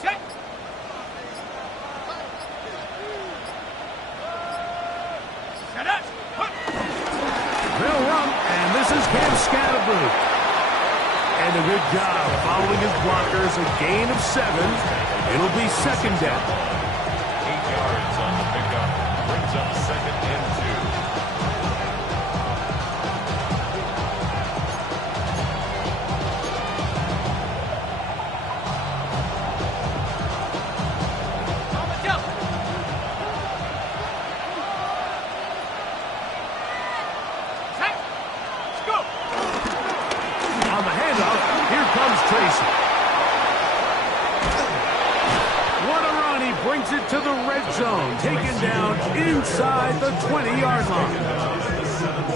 Set. Set up. They'll run, and this is Cam Scatterboo. And a good job following his blockers, a gain of 7. It'll be second down. 8 yards on the pickup. Brings up second and 2. To the red zone, taken down inside the 20-yard line.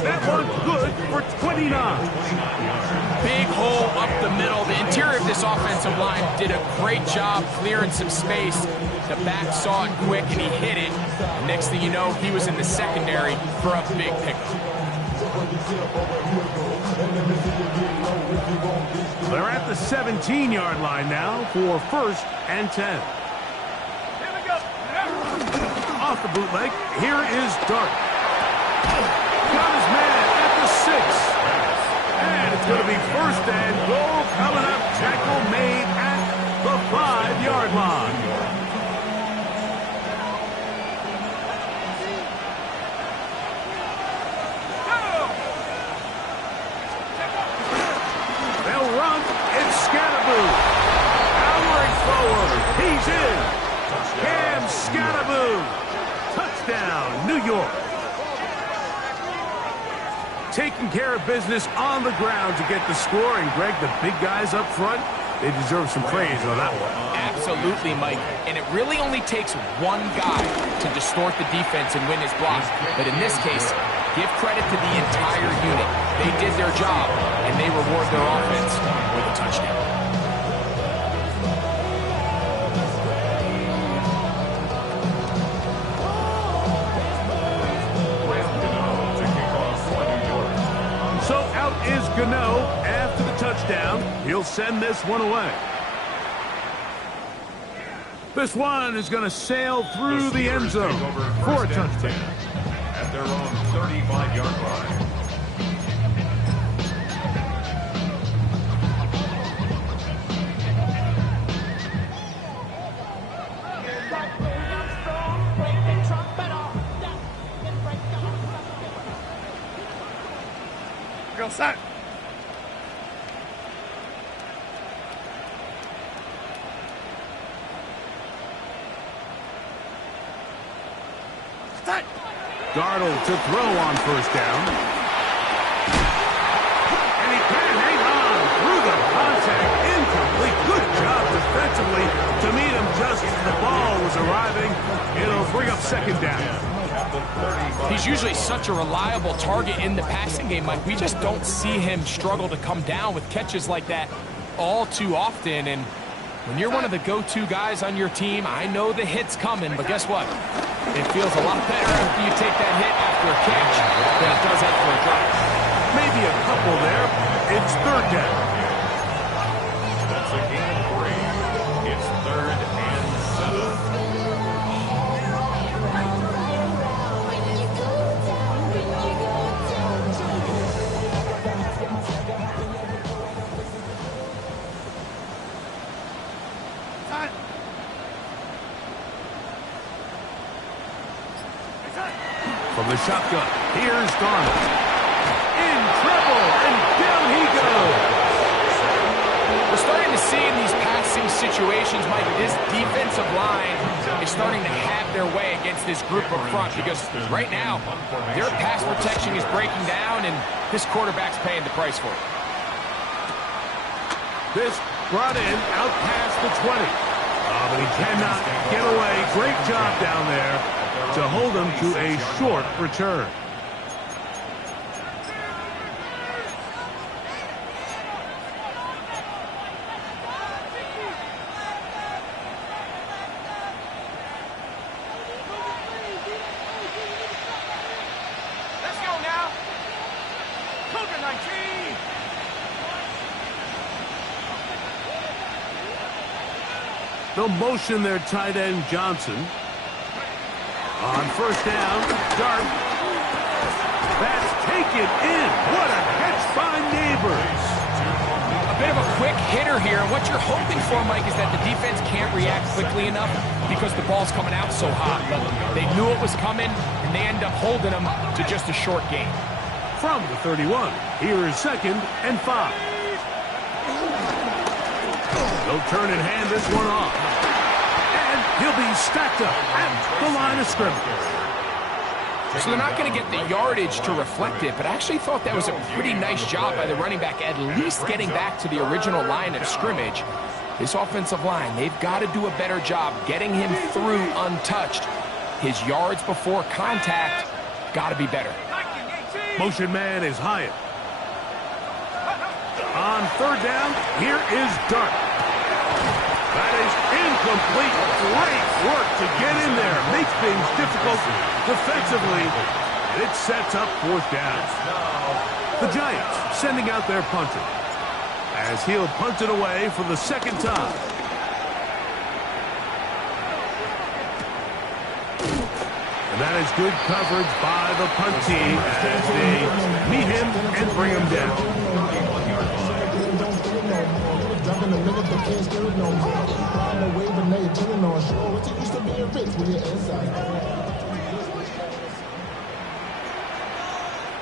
That one's good for 29. Big hole up the middle. The interior of this offensive line did a great job clearing some space. The back saw it quick and he hit it. Next thing you know, he was in the secondary for a big pickup. They're at the 17-yard line now for 1st and 10. Off the bootleg, here is Dart. Got his man at the 6. And it's going to be 1st and goal coming up. Tackle made at the 5-yard line. They'll run. It's Scatterboo. Powering forward. He's in. Cam Scatterboo. Touchdown, New York. Taking care of business on the ground to get the score. And, Greg, the big guys up front, they deserve some praise on that one. Absolutely, Mike. And it really only takes one guy to distort the defense and win his block. But in this case, give credit to the entire unit. They did their job, and they reward their offense with a touchdown. Is Gano after the touchdown. He'll send this one away. This one is going to sail through the end zone for a touchdown. At their own 35-yard line. Go set. Darnold to throw on 1st down. And he can hang on through the contact. Incomplete. Good job defensively to meet him just as the ball was arriving. It'll bring up 2nd down. He's usually such a reliable target in the passing game, Mike. We just don't see him struggle to come down with catches like that all too often. And when you're one of the go-to guys on your team, I know the hit's coming, but guess what? It feels a lot better after you take that hit after a catch than it does after a drop. Maybe a couple there. It's 3rd down. That's a gain of 3. It's 3rd and 7. From the shotgun, here's Darnold. In trouble, and down he goes. We're starting to see in these passing situations, Mike, this defensive line is starting to have their way against this group up front because right now, their pass protection is breaking down, and this quarterback's paying the price for it. This brought in out past the 20. But he cannot get away. Great job down there to hold him to a short return. Let's go now. Cougar 19. They'll motion their tight end, Johnson. On first down, Dart. That's taken in. What a catch by Neighbors. A bit of a quick hitter here. What you're hoping for, Mike, is that the defense can't react quickly enough because the ball's coming out so hot. But they knew it was coming, and they end up holding them to just a short gain. From the 31, here is 2nd and 5. They'll turn and hand this one off. And he'll be stacked up at the line of scrimmage. So they're not going to get the yardage to reflect it, but I actually thought that was a pretty nice job by the running back, at least getting back to the original line of scrimmage. This offensive line, they've got to do a better job getting him through untouched. His yards before contact got to be better. Motion man is Hyatt. On third down, here is Dart. That is incomplete. Great work to get in there. Makes things difficult defensively. And it sets up 4th down. The Giants sending out their punter, as he'll punt it away for the 2nd time. And that is good coverage by the punt team as they meet him and bring him down.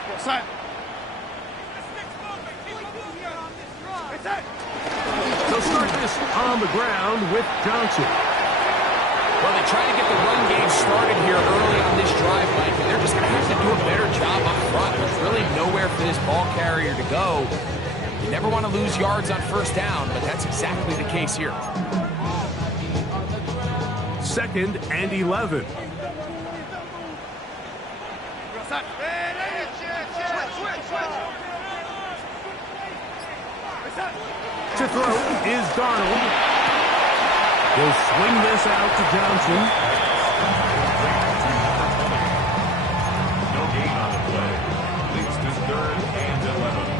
What's that? They'll start this on the ground with Johnson. Well, they try to get the run game started here early on this drive, Mike, and they're just going to have to do a better job up front. There's really nowhere for this ball carrier to go. You never want to lose yards on first down, but that's exactly the case here. 2nd and 11. To throw is Darnold. He'll swing this out to Johnson. No gain on the play. Leads to 3rd and 11.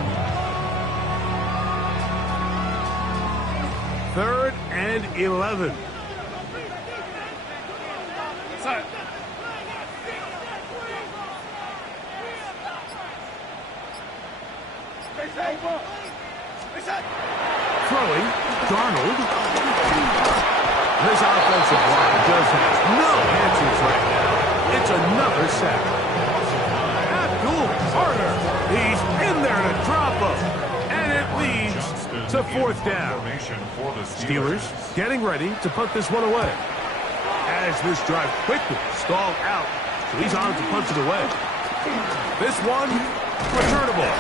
3rd and 11. Throwing, Darnold. This offensive line just has no answers right now. It's another sack. Abdul Carter. He's in there to drop him. And it leads to 4th down. Steelers getting ready to put this one away. As this drive quickly stalled out, so he's on to punt it away. This one, returnable.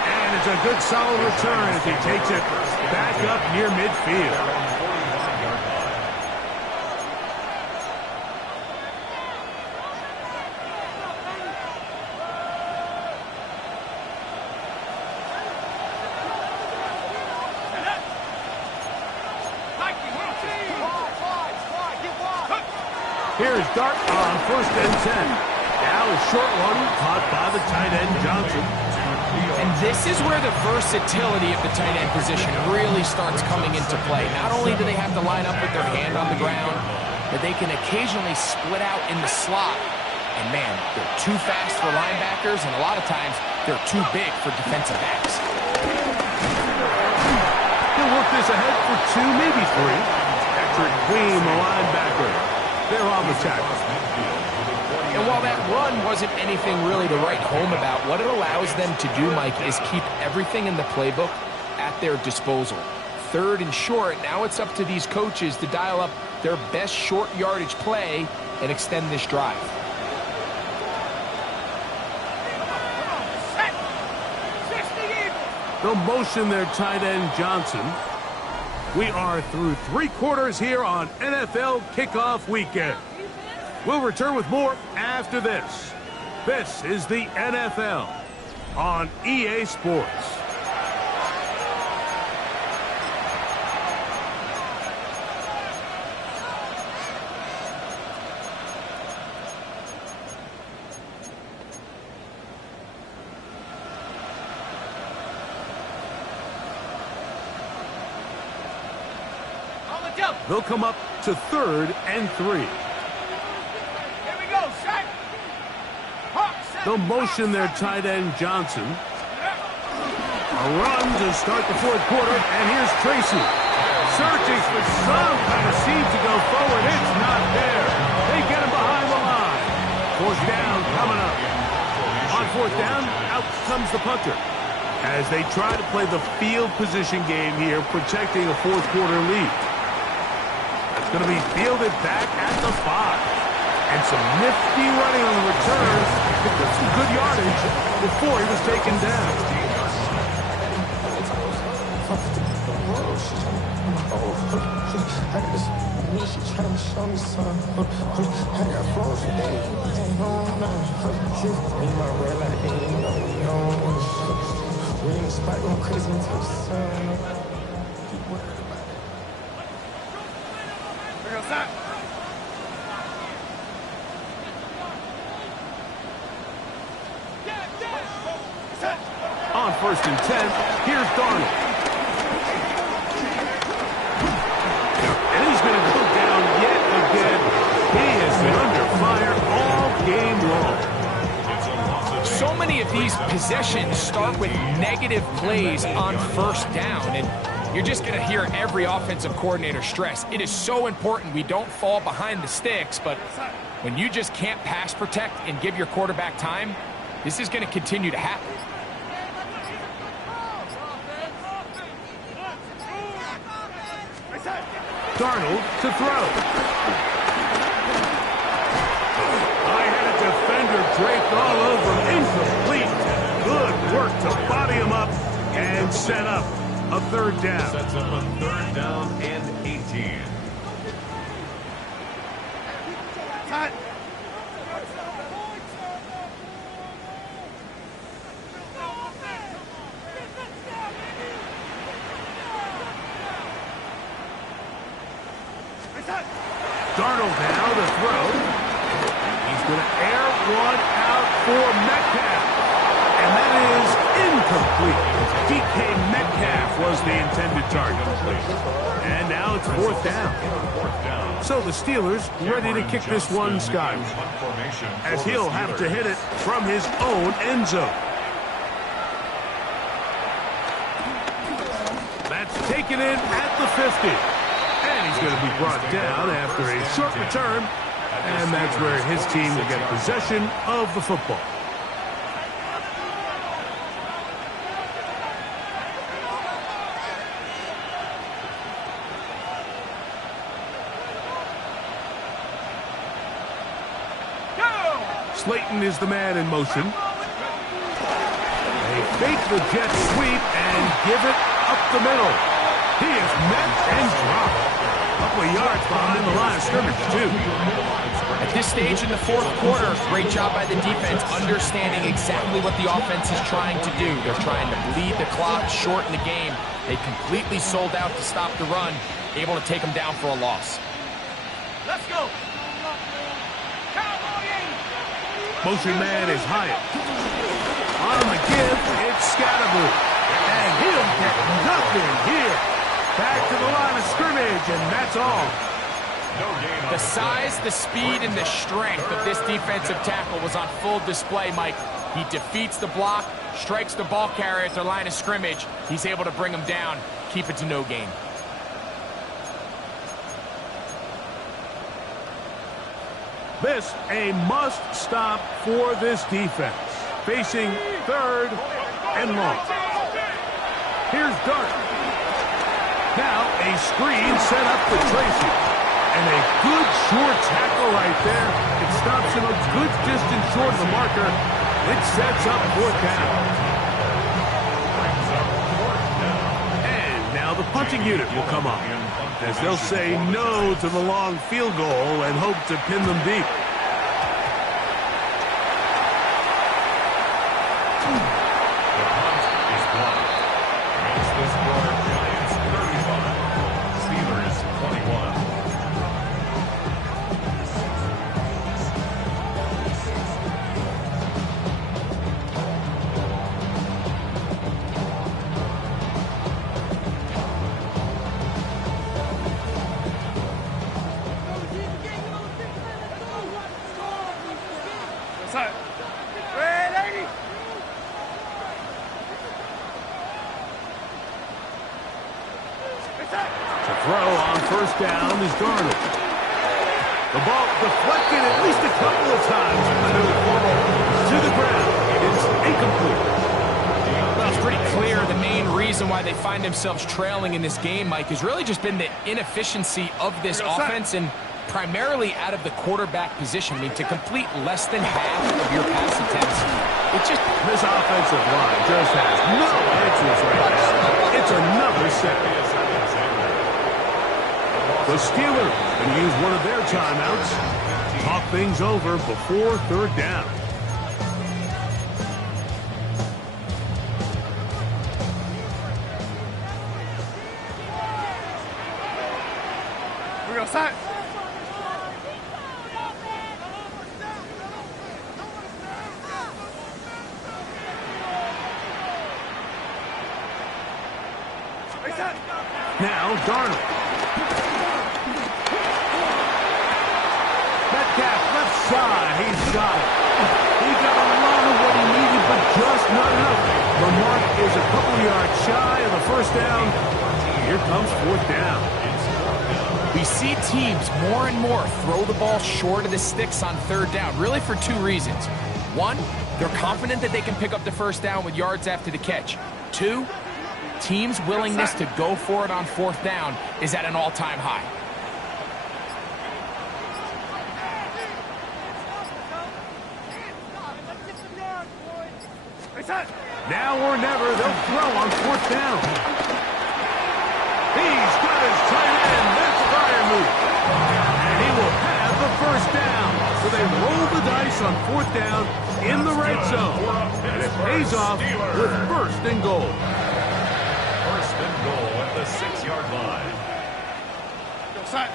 And it's a good solid return as he takes it back up near midfield. Here's Dart on 1st and 10. Now a short one caught by the tight end, Johnson. And this is where the versatility of the tight end position really starts coming into play. Not only do they have to line up with their hand on the ground, but they can occasionally split out in the slot. And man, they're too fast for linebackers, and a lot of times they're too big for defensive backs. He'll work this ahead for 2, maybe 3. Patrick Queen, the linebacker. They're on the tackle. And while that run wasn't anything really to write home about, what it allows them to do, Mike, is keep everything in the playbook at their disposal. 3rd and short, now it's up to these coaches to dial up their best short yardage play and extend this drive. They'll motion their tight end, Johnson. We are through 3 quarters here on NFL Kickoff Weekend. We'll return with more after this. This is the NFL on EA Sports. They'll come up to 3rd and 3. Here we go, set. Hawk, set. They'll motion their tight end Johnson. A run to start the 4th quarter, and here's Tracy. Searching for some kind of seed to go forward. It's not there. They get him behind the line. 4th down coming up. On 4th down, out comes the punter. As they try to play the field position game here, protecting a 4th quarter lead. It's going to be fielded back at the 5. And some nifty running on the return. Picked up some good yardage before he was taken down. Here goes that. On 1st and 10, here's Darnold. And he's going to go down yet again. He has been under fire all game long. So many of these possessions start with negative plays on 1st down, and you're just going to hear every offensive coordinator stress. It is so important we don't fall behind the sticks, but when you just can't pass protect and give your quarterback time, this is going to continue to happen. Darnold to throw. I had a defender draped all over him. Incomplete. Good work to body him up and set up a 3rd down. Sets up a 3rd down and 18. Cut. Darnold now to throw. He's going to air one out for Metcalf. And that is incomplete. DK Metcalf was the intended target. And now it's 4th down. So the Steelers ready to kick this one skyward, as he'll have to hit it from his own end zone. That's taken in at the 50. And he's going to be brought down after a short return. And that's where his team will get possession of the football. Slayton is the man in motion. They fake the jet sweep and give it up the middle. He is met and dropped. A couple of yards behind the line of scrimmage, too. At this stage in the 4th quarter, great job by the defense understanding exactly what the offense is trying to do. They're trying to bleed the clock, shorten the game. They completely sold out to stop the run, able to take them down for a loss. Let's go. Motion man is Hyatt. On the give, it's Scatterboo. And he'll get nothing here. Back to the line of scrimmage, and that's all. The size, the speed, and the strength of this defensive tackle was on full display, Mike. He defeats the block, strikes the ball carrier at the line of scrimmage. He's able to bring him down, keep it to no gain. This a must-stop for this defense. Facing 3rd and long. Here's Dart. Now a screen set up for Tracy. And a good short tackle right there. It stops him a good distance short of the marker. It sets up 4th down. And now the punting unit will come up, as they'll say no to the long field goal and hope to pin them deep. The punt is blocked. Makes the score Giants 35, Steelers 21. throw on first down is Darnold. The ball deflected at least a couple of times, but it'll fall to the ground. It's incomplete. Well, it's pretty clear the main reason why they find themselves trailing in this game, Mike, has really just been the inefficiency of this offense and primarily out of the quarterback position. I mean, to complete less than half of your pass attempts, it just... This offensive line just has no answers right now. It's another sack. The Steelers going to use one of their timeouts. Talk things over before third down. We're going to sack. Now, Darnold. Metcalf, left side. He's got it. He got a lot of what he needed, but just not enough. Lamar is a couple yards shy of the first down. Here comes fourth down. We see teams more and more throw the ball short of the sticks on third down, really for two reasons. One, they're confident that they can pick up the first down with yards after the catch. Two, teams' willingness to go for it on fourth down is at an all-time high. Now or never, they'll throw on fourth down. He's got his tight end. That's fire move. And he will have the first down. So they roll the dice on fourth down in the red zone. And it pays off with first and goal. First and goal at the 6-yard line. Go sack.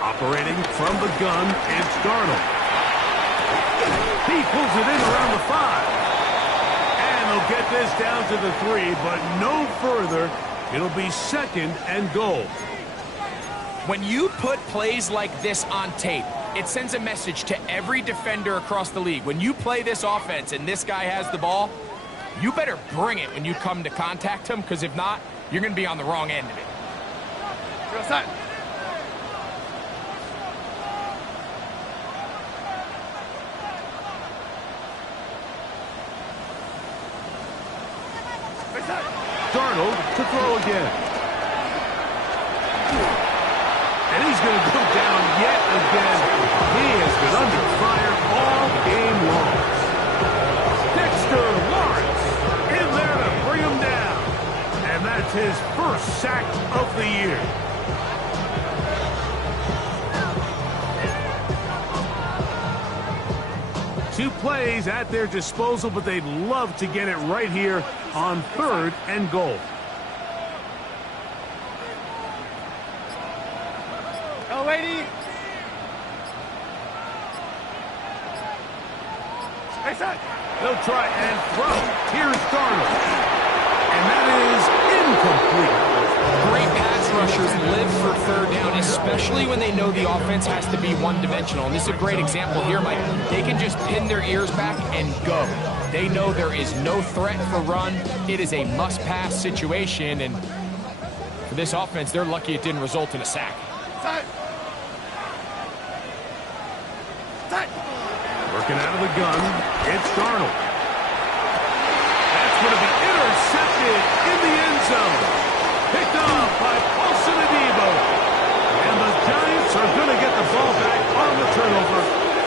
Operating from the gun, it's Darnold. He pulls it in around the 5. And they'll get this down to the 3, but no further. It'll be second and goal. When you put plays like this on tape, it sends a message to every defender across the league. When you play this offense and this guy has the ball, you better bring it when you come to contact him, because if not, you're going to be on the wrong end of it. Go sack. Darnold to throw again. And he's going to go down yet again. He has been under fire all game long. Dexter Lawrence in there to bring him down. And that's his first sack of the year. Two plays at their disposal, but they'd love to get it right here on third and goal. Go, lady. Hey, son. They'll try and throw. Here's Darnold. And that is incomplete. Great pass rushers live for third down, especially when they know the offense has to be one-dimensional. And this is a great example here, Mike. They can just pin their ears back and go. They know there is no threat for run. It is a must-pass situation. And for this offense, they're lucky it didn't result in a sack. Working out of the gun, it's Darnold. That's going to be intercepted in the end zone. Picked off by Paulson Adebo. And the Giants are going to get the ball back on the turnover.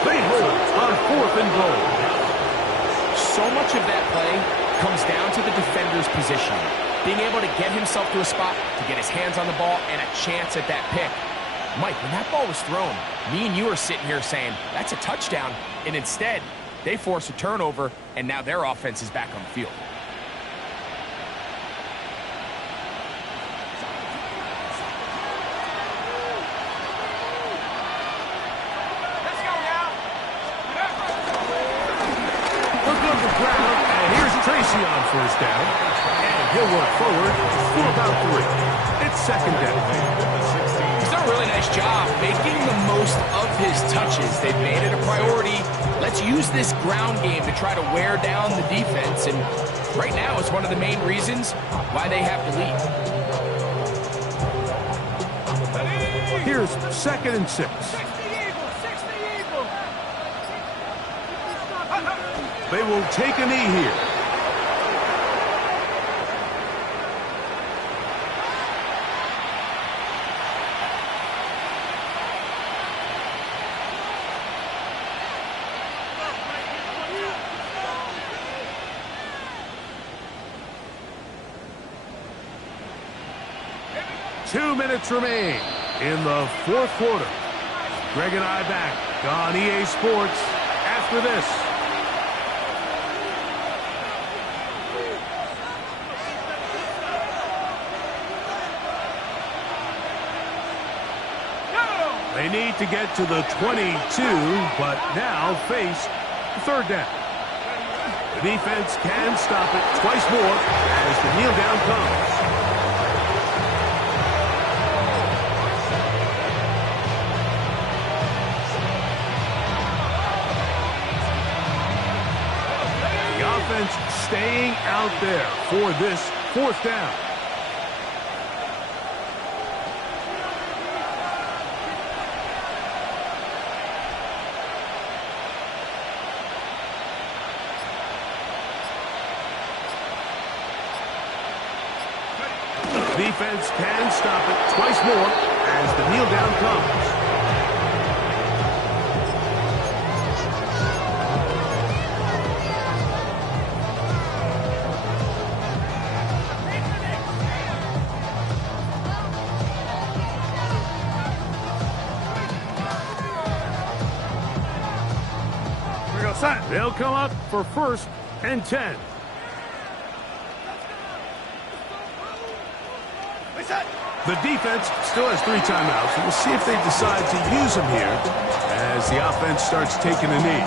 They hold on fourth and goal. So much of that play comes down to the defender's position. Being able to get himself to a spot, to get his hands on the ball, and a chance at that pick. Mike, when that ball was thrown, me and you are sitting here saying, that's a touchdown. And instead, they force a turnover, and now their offense is back on the field. Let's go now. Look on the ground, and here's Tracy on first down. And He'll work forward for about 3. It's second down. He's done a really nice job making the most of his touches. They've made it a priority. Let's use this ground game to try to wear down the defense, and right now it's one of the main reasons why they have the lead. Here's second and 6. They will take a knee here. Two minutes remain in the fourth quarter. Greg and I back on EA Sports after this. They need to get to the 22, but now face third down. The defense can stop it twice more as the kneel down comes. Staying out there for this fourth down. Defense can stop it twice more as the kneel down comes. They'll come up for first and 10. The defense still has 3 timeouts. We'll see if they decide to use them here as the offense starts taking a knee.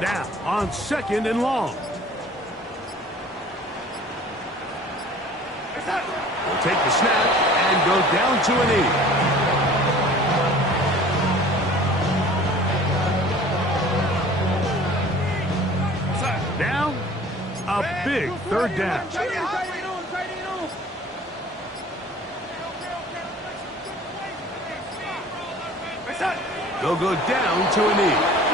Now on second and long. We'll take the snap and go down to a knee. Now, a big third down. They'll go down to a knee.